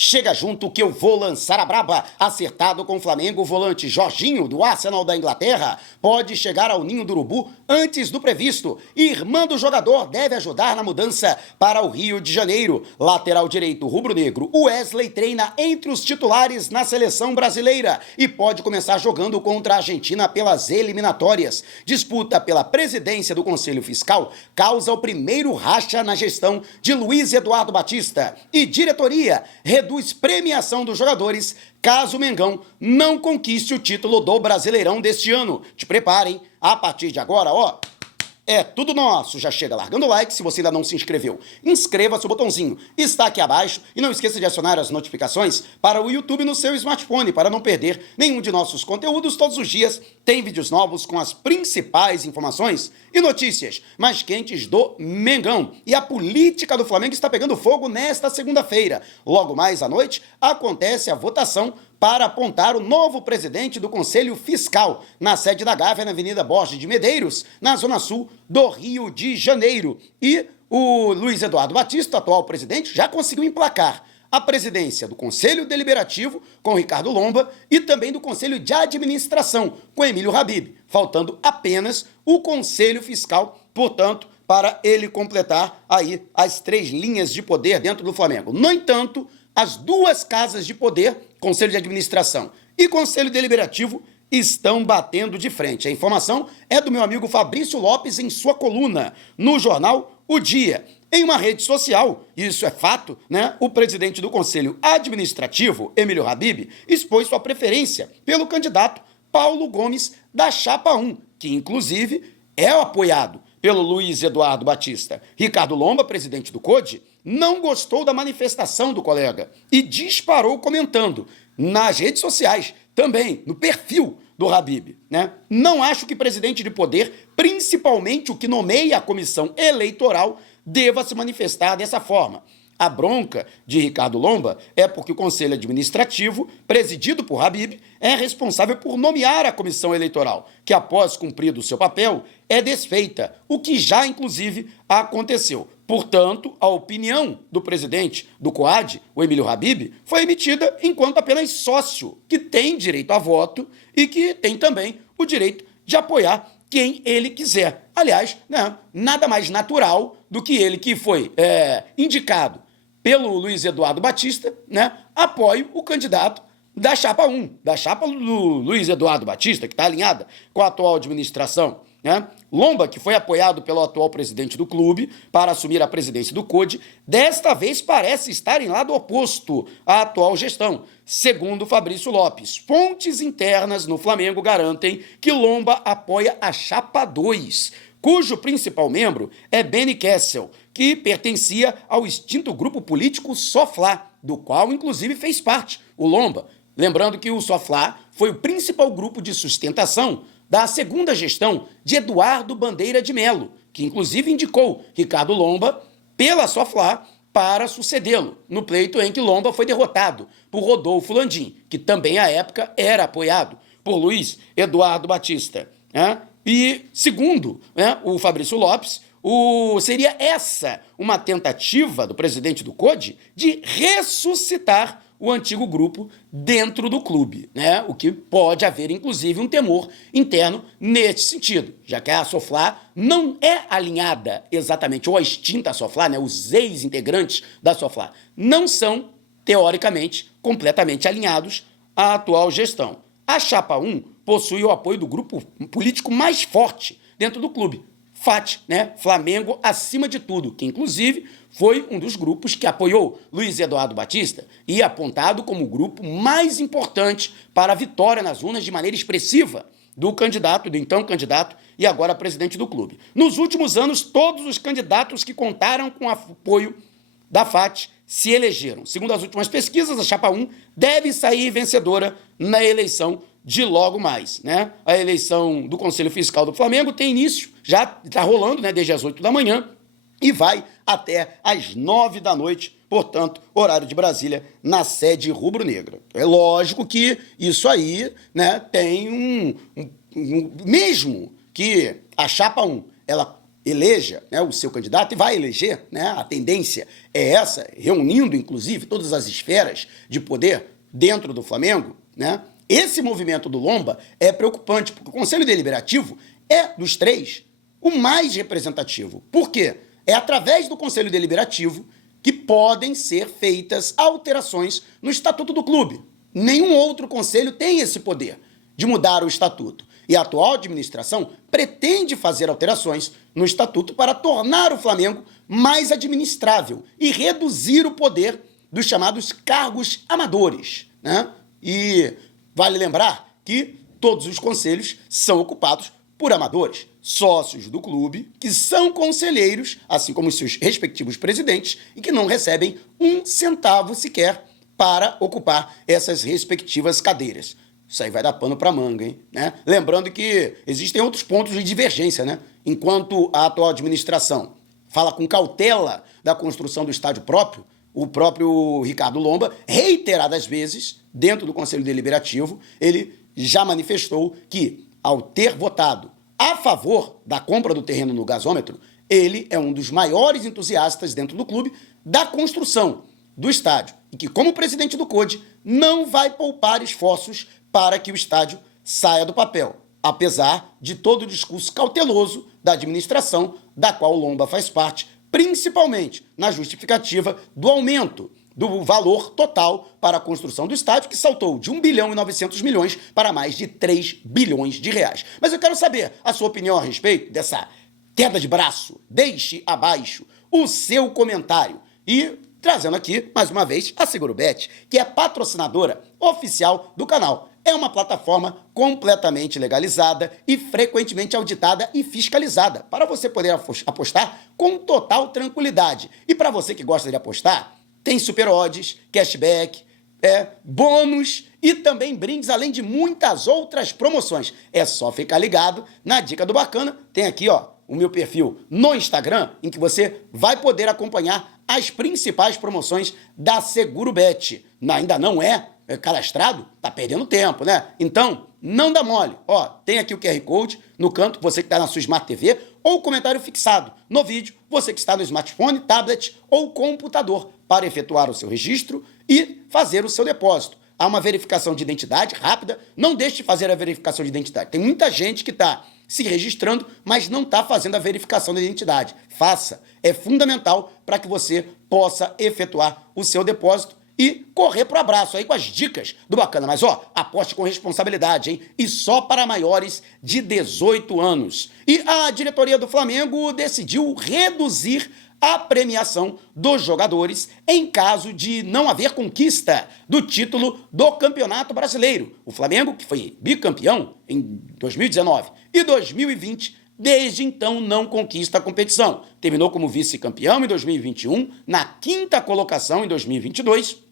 Chega junto que eu vou lançar a braba. Acertado com o Flamengo, o volante Jorginho, do Arsenal da Inglaterra, pode chegar ao Ninho do Urubu antes do previsto. Irmã do jogador deve ajudar na mudança para o Rio de Janeiro. Lateral direito rubro-negro, Wesley treina entre os titulares na seleção brasileira e pode começar jogando contra a Argentina pelas eliminatórias. Disputa pela presidência do Conselho Fiscal causa o primeiro racha na gestão de Luiz Eduardo Batista. E diretoria reduz premiação dos jogadores caso o Mengão não conquiste o título do Brasileirão deste ano. Te preparem, a partir de agora, ó, é tudo nosso. Já chega largando o like, se você ainda não se inscreveu. Inscreva-se, o botãozinho está aqui abaixo e não esqueça de acionar as notificações para o YouTube no seu smartphone para não perder nenhum de nossos conteúdos. Todos os dias tem vídeos novos com as principais informações e notícias mais quentes do Mengão. E a política do Flamengo está pegando fogo nesta segunda-feira. Logo mais à noite acontece a votação para apontar o novo presidente do Conselho Fiscal na sede da Gávea, na Avenida Borges de Medeiros, na zona sul do Rio de Janeiro. E o Luiz Eduardo Batista, atual presidente, já conseguiu emplacar a presidência do Conselho Deliberativo com Ricardo Lomba e também do Conselho de Administração com Emílio Habib, faltando apenas o Conselho Fiscal, portanto, para ele completar aí as 3 linhas de poder dentro do Flamengo. No entanto, as 2 casas de poder, Conselho de Administração e Conselho Deliberativo, estão batendo de frente. A informação é do meu amigo Fabrício Lopes em sua coluna no jornal O Dia. Em uma rede social, isso é fato, né? O presidente do Conselho Administrativo, Emílio Habib, expôs sua preferência pelo candidato Paulo Gomes da Chapa 1, que inclusive é apoiado pelo Luiz Eduardo Batista. Ricardo Lomba, presidente do CODE, não gostou da manifestação do colega e disparou comentando nas redes sociais, também no perfil do Habib, né? Não acho que presidente de poder, principalmente o que nomeia a comissão eleitoral, deva se manifestar dessa forma. A bronca de Ricardo Lomba é porque o Conselho Administrativo, presidido por Habib, é responsável por nomear a comissão eleitoral, que após cumprido o seu papel, é desfeita, o que já, inclusive, aconteceu. Portanto, a opinião do presidente do COAD, o Emílio Habib, foi emitida enquanto apenas sócio, que tem direito a voto e que tem também o direito de apoiar quem ele quiser. Aliás, né, nada mais natural do que ele que foi indicado pelo Luiz Eduardo Batista, né, apoie o candidato da Chapa 1, da chapa do Luiz Eduardo Batista, que está alinhada com a atual administração, né? Lomba, que foi apoiado pelo atual presidente do clube para assumir a presidência do CODE, desta vez parece estar em lado oposto à atual gestão. Segundo Fabrício Lopes, fontes internas no Flamengo garantem que Lomba apoia a Chapa 2, cujo principal membro é Benny Kessel, que pertencia ao extinto grupo político Soflá, do qual inclusive fez parte o Lomba. Lembrando que o Soflá foi o principal grupo de sustentação da segunda gestão de Eduardo Bandeira de Melo, que inclusive indicou Ricardo Lomba pela Soflá para sucedê-lo, no pleito em que Lomba foi derrotado por Rodolfo Landim, que também à época era apoiado por Luiz Eduardo Batista, né? E segundo, né, o Fabrício Lopes, seria essa uma tentativa do presidente do CODE de ressuscitar o antigo grupo dentro do clube, né? O que pode haver, inclusive, um temor interno nesse sentido, já que a Soflá não é alinhada exatamente, ou a extinta Soflá, né? Os ex-integrantes da Soflá não são, teoricamente, completamente alinhados à atual gestão. A Chapa 1 possui o apoio do grupo político mais forte dentro do clube, FAT, né? Flamengo acima de tudo, que inclusive foi um dos grupos que apoiou Luiz Eduardo Batista e apontado como o grupo mais importante para a vitória nas urnas de maneira expressiva do candidato, do então candidato e agora presidente do clube. Nos últimos anos, todos os candidatos que contaram com apoio da FAT se elegeram. Segundo as últimas pesquisas, a Chapa 1 deve sair vencedora na eleição de logo mais, né? A eleição do Conselho Fiscal do Flamengo tem início, já está rolando, né, desde as 8 da manhã e vai até às 9 da noite, portanto, horário de Brasília, na sede rubro-negra. É lógico que isso aí, né, tem mesmo que a Chapa 1, ela eleja, né, o seu candidato e vai eleger, né, a tendência é essa, reunindo inclusive todas as esferas de poder dentro do Flamengo, né, esse movimento do Lomba é preocupante, porque o Conselho Deliberativo é, dos três, o mais representativo. Por quê? É através do Conselho Deliberativo que podem ser feitas alterações no Estatuto do clube. Nenhum outro conselho tem esse poder de mudar o Estatuto. E a atual administração pretende fazer alterações no Estatuto para tornar o Flamengo mais administrável e reduzir o poder dos chamados cargos amadores, né? E vale lembrar que todos os conselhos são ocupados por amadores, sócios do clube, que são conselheiros, assim como os seus respectivos presidentes, e que não recebem um centavo sequer para ocupar essas respectivas cadeiras. Isso aí vai dar pano para manga, hein? Né? Lembrando que existem outros pontos de divergência, né? Enquanto a atual administração fala com cautela da construção do estádio próprio, o próprio Ricardo Lomba, reiteradas vezes, dentro do Conselho Deliberativo, ele já manifestou que, ao ter votado a favor da compra do terreno no gasômetro, ele é um dos maiores entusiastas dentro do clube da construção do estádio e que, como presidente do CODE, não vai poupar esforços para que o estádio saia do papel, apesar de todo o discurso cauteloso da administração, da qual o Lomba faz parte, principalmente na justificativa do aumento do valor total para a construção do estádio, que saltou de 1 bilhão e 900 milhões para mais de 3 bilhões de reais. Mas eu quero saber a sua opinião a respeito dessa queda de braço. Deixe abaixo o seu comentário. E trazendo aqui, mais uma vez, a SeguroBet, que é patrocinadora oficial do canal. É uma plataforma completamente legalizada e frequentemente auditada e fiscalizada, para você poder apostar com total tranquilidade. E para você que gosta de apostar, tem super odds, cashback, bônus e também brindes, além de muitas outras promoções. É só ficar ligado na dica do Bacana. Tem aqui, ó, o meu perfil no Instagram, em que você vai poder acompanhar as principais promoções da SeguroBet. Ainda não é cadastrado? Tá perdendo tempo, né? Então, não dá mole. Ó, tem aqui o QR Code no canto, você que está na sua Smart TV, ou o comentário fixado no vídeo, você que está no smartphone, tablet ou computador, para efetuar o seu registro e fazer o seu depósito. Há uma verificação de identidade rápida, não deixe de fazer a verificação de identidade. Tem muita gente que está se registrando, mas não está fazendo a verificação da identidade. Faça. É fundamental para que você possa efetuar o seu depósito e correr pro abraço aí com as dicas do Bacana. Mas, ó, aposte com responsabilidade, hein? E só para maiores de 18 anos. E a diretoria do Flamengo decidiu reduzir a premiação dos jogadores em caso de não haver conquista do título do Campeonato Brasileiro. O Flamengo, que foi bicampeão em 2019 e 2020, desde então não conquista a competição. Terminou como vice-campeão em 2021, na quinta colocação em 2022,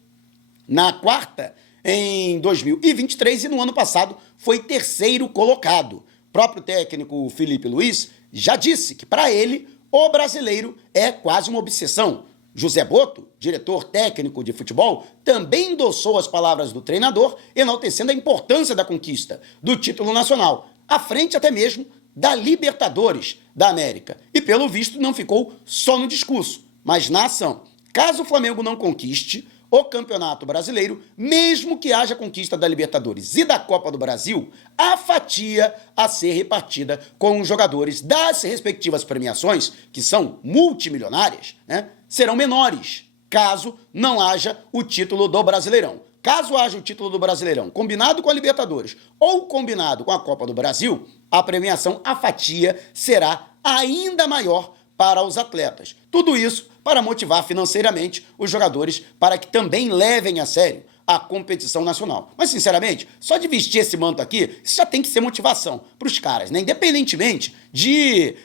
na quarta em 2023 e no ano passado foi terceiro colocado. O próprio técnico Felipe Luiz já disse que para ele o brasileiro é quase uma obsessão. José Boto, diretor técnico de futebol, também endossou as palavras do treinador, enaltecendo a importância da conquista do título nacional, à frente até mesmo da Libertadores da América. E, pelo visto, não ficou só no discurso, mas na ação. Caso o Flamengo não conquiste o Campeonato Brasileiro, mesmo que haja conquista da Libertadores e da Copa do Brasil, a fatia a ser repartida com os jogadores das respectivas premiações, que são multimilionárias, né, serão menores, caso não haja o título do Brasileirão. Caso haja o título do Brasileirão combinado com a Libertadores ou combinado com a Copa do Brasil, a premiação, a fatia, será ainda maior para os atletas. Tudo isso para motivar financeiramente os jogadores para que também levem a sério a competição nacional. Mas, sinceramente, só de vestir esse manto aqui, isso já tem que ser motivação para os caras, né? Independentemente de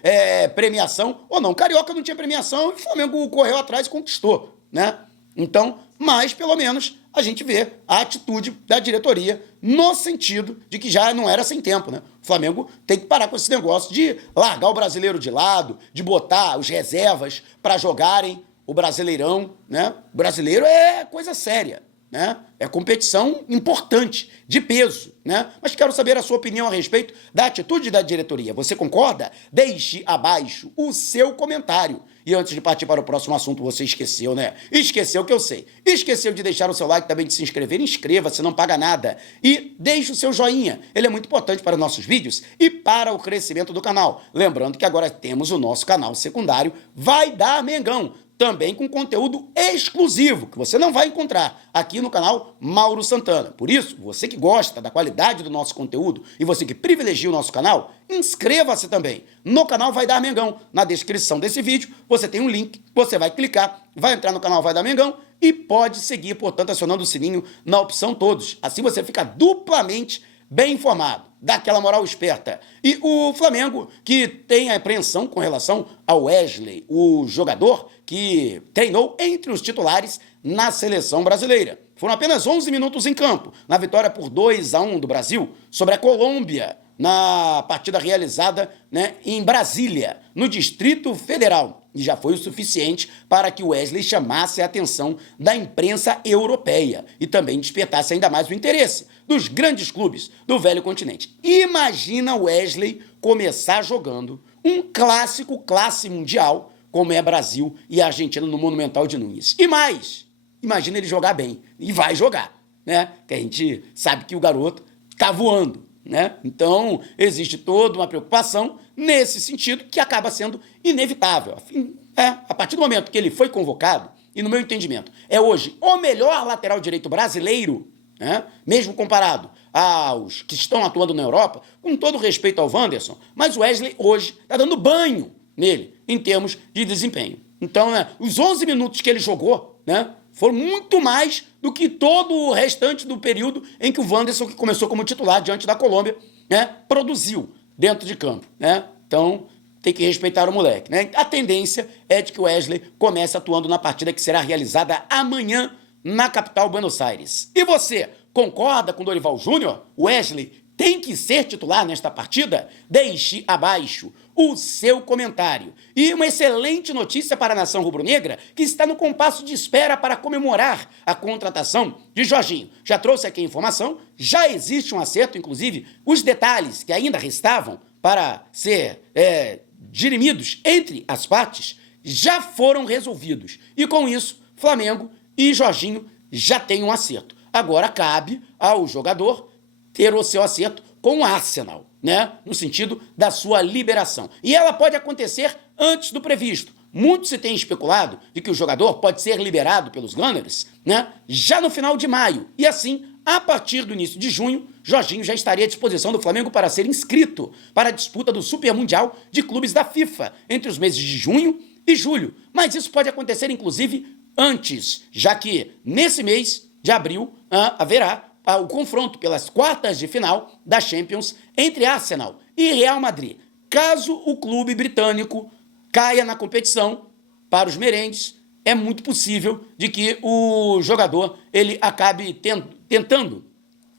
premiação ou não. Carioca não tinha premiação e o Flamengo correu atrás e conquistou, né? Então, mas pelo menos a gente vê a atitude da diretoria no sentido de que já não era sem tempo, né? O Flamengo tem que parar com esse negócio de largar o brasileiro de lado, de botar os reservas para jogarem o Brasileirão, né? O brasileiro é coisa séria. né? É competição importante, de peso, né? Mas quero saber a sua opinião a respeito da atitude da diretoria. Você concorda? Deixe abaixo o seu comentário. E antes de partir para o próximo assunto, você esqueceu, né? Esqueceu que eu sei. Esqueceu de deixar o seu like, também de se inscrever. Inscreva-se, não paga nada. E deixe o seu joinha. Ele é muito importante para os nossos vídeos e para o crescimento do canal. Lembrando que agora temos o nosso canal secundário Vai Dar Mengão, também com conteúdo exclusivo, que você não vai encontrar aqui no canal Mauro Santana. Por isso, você que gosta da qualidade do nosso conteúdo e você que privilegia o nosso canal, inscreva-se também no canal Vai Dar Mengão. Na descrição desse vídeo, você tem um link, você vai clicar, vai entrar no canal Vai Dar Mengão e pode seguir, portanto, acionando o sininho na opção todos. Assim você fica duplamente bem informado, dá aquela moral esperta. E o Flamengo, que tem a apreensão com relação ao Wesley, o jogador que treinou entre os titulares na seleção brasileira. Foram apenas 11 minutos em campo, na vitória por 2-1 do Brasil sobre a Colômbia, na partida realizada, né, em Brasília, no Distrito Federal. E já foi o suficiente para que o Wesley chamasse a atenção da imprensa europeia e também despertasse ainda mais o interesse dos grandes clubes do velho continente. Imagina o Wesley começar jogando um clássico classe mundial, como é Brasil e Argentina no Monumental de Núñez. E mais, imagina ele jogar bem. E vai jogar, né? Que a gente sabe que o garoto tá voando, né? Então, existe toda uma preocupação nesse sentido que acaba sendo inevitável. A partir do momento que ele foi convocado, e no meu entendimento, é hoje o melhor lateral direito brasileiro, né? Mesmo comparado aos que estão atuando na Europa, com todo respeito ao Wanderson, mas o Wesley hoje está dando banho nele em termos de desempenho. Então, né, os 11 minutos que ele jogou, né, foram muito mais do que todo o restante do período em que o Wanderson, que começou como titular diante da Colômbia, né, produziu dentro de campo, né? Então, tem que respeitar o moleque, né? A tendência é de que o Wesley comece atuando na partida que será realizada amanhã na capital Buenos Aires. E você, concorda com Dorival Júnior? O Wesley tem que ser titular nesta partida? Deixe abaixo o seu comentário. E uma excelente notícia para a nação rubro-negra, que está no compasso de espera para comemorar a contratação de Jorginho. Já trouxe aqui a informação, já existe um acerto, inclusive os detalhes que ainda restavam para ser dirimidos entre as partes, já foram resolvidos. E com isso, Flamengo e Jorginho já têm um acerto. Agora cabe ao jogador ter o seu acerto com o Arsenal, né? No sentido da sua liberação. E ela pode acontecer antes do previsto. Muito se tem especulado de que o jogador pode ser liberado pelos Gunners, né, já no final de maio. E assim, a partir do início de junho, Jorginho já estaria à disposição do Flamengo para ser inscrito para a disputa do Super Mundial de Clubes da FIFA, entre os meses de junho e julho. Mas isso pode acontecer, inclusive, antes, já que nesse mês de abril haverá o confronto pelas quartas de final da Champions entre Arsenal e Real Madrid. Caso o clube britânico caia na competição para os merengues, é muito possível de que o jogador ele acabe tentando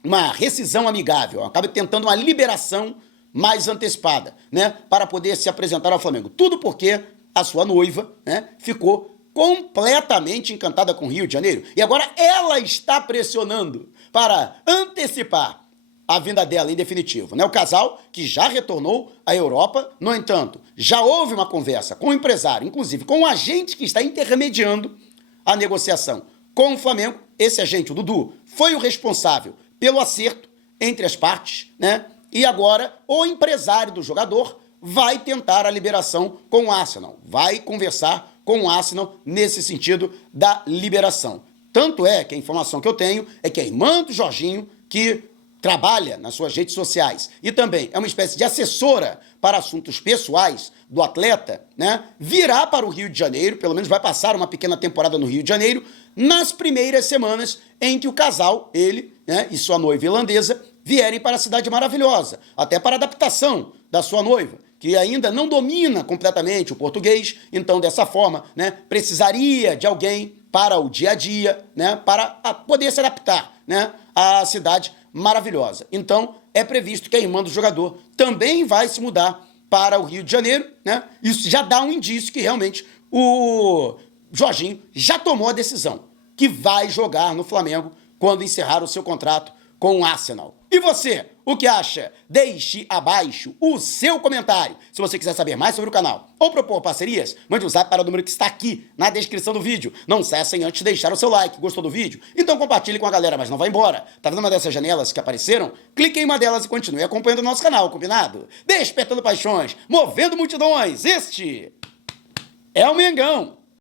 uma rescisão amigável, acabe tentando uma liberação mais antecipada, né, para poder se apresentar ao Flamengo. Tudo porque a sua noiva, né, ficou completamente encantada com o Rio de Janeiro e agora ela está pressionando para antecipar a vinda dela em definitivo, né? O casal que já retornou à Europa, no entanto, já houve uma conversa com o empresário, inclusive com o agente que está intermediando a negociação com o Flamengo. Esse agente, o Dudu, foi o responsável pelo acerto entre as partes, né? E agora o empresário do jogador vai tentar a liberação com o Arsenal, vai conversar com o Arsenal nesse sentido da liberação. Tanto é que a informação que eu tenho é que a irmã do Jorginho, que trabalha nas suas redes sociais e também é uma espécie de assessora para assuntos pessoais do atleta, né, virá para o Rio de Janeiro, pelo menos vai passar uma pequena temporada no Rio de Janeiro, nas primeiras semanas em que o casal, ele, né, e sua noiva irlandesa, vierem para a Cidade Maravilhosa, até para a adaptação da sua noiva, que ainda não domina completamente o português, então dessa forma, né, precisaria de alguém para o dia a dia, né, para poder se adaptar, né, à cidade maravilhosa. Então, é previsto que a irmã do jogador também vai se mudar para o Rio de Janeiro, né? Isso já dá um indício que realmente o Jorginho já tomou a decisão que vai jogar no Flamengo quando encerrar o seu contrato com o Arsenal. E você, o que acha? Deixe abaixo o seu comentário. Se você quiser saber mais sobre o canal ou propor parcerias, mande um zap para o número que está aqui na descrição do vídeo. Não cessem antes de deixar o seu like. Gostou do vídeo? Então compartilhe com a galera, mas não vá embora. Tá vendo uma dessas janelas que apareceram? Clique em uma delas e continue acompanhando o nosso canal, combinado? Despertando paixões, movendo multidões. Este é o Mengão.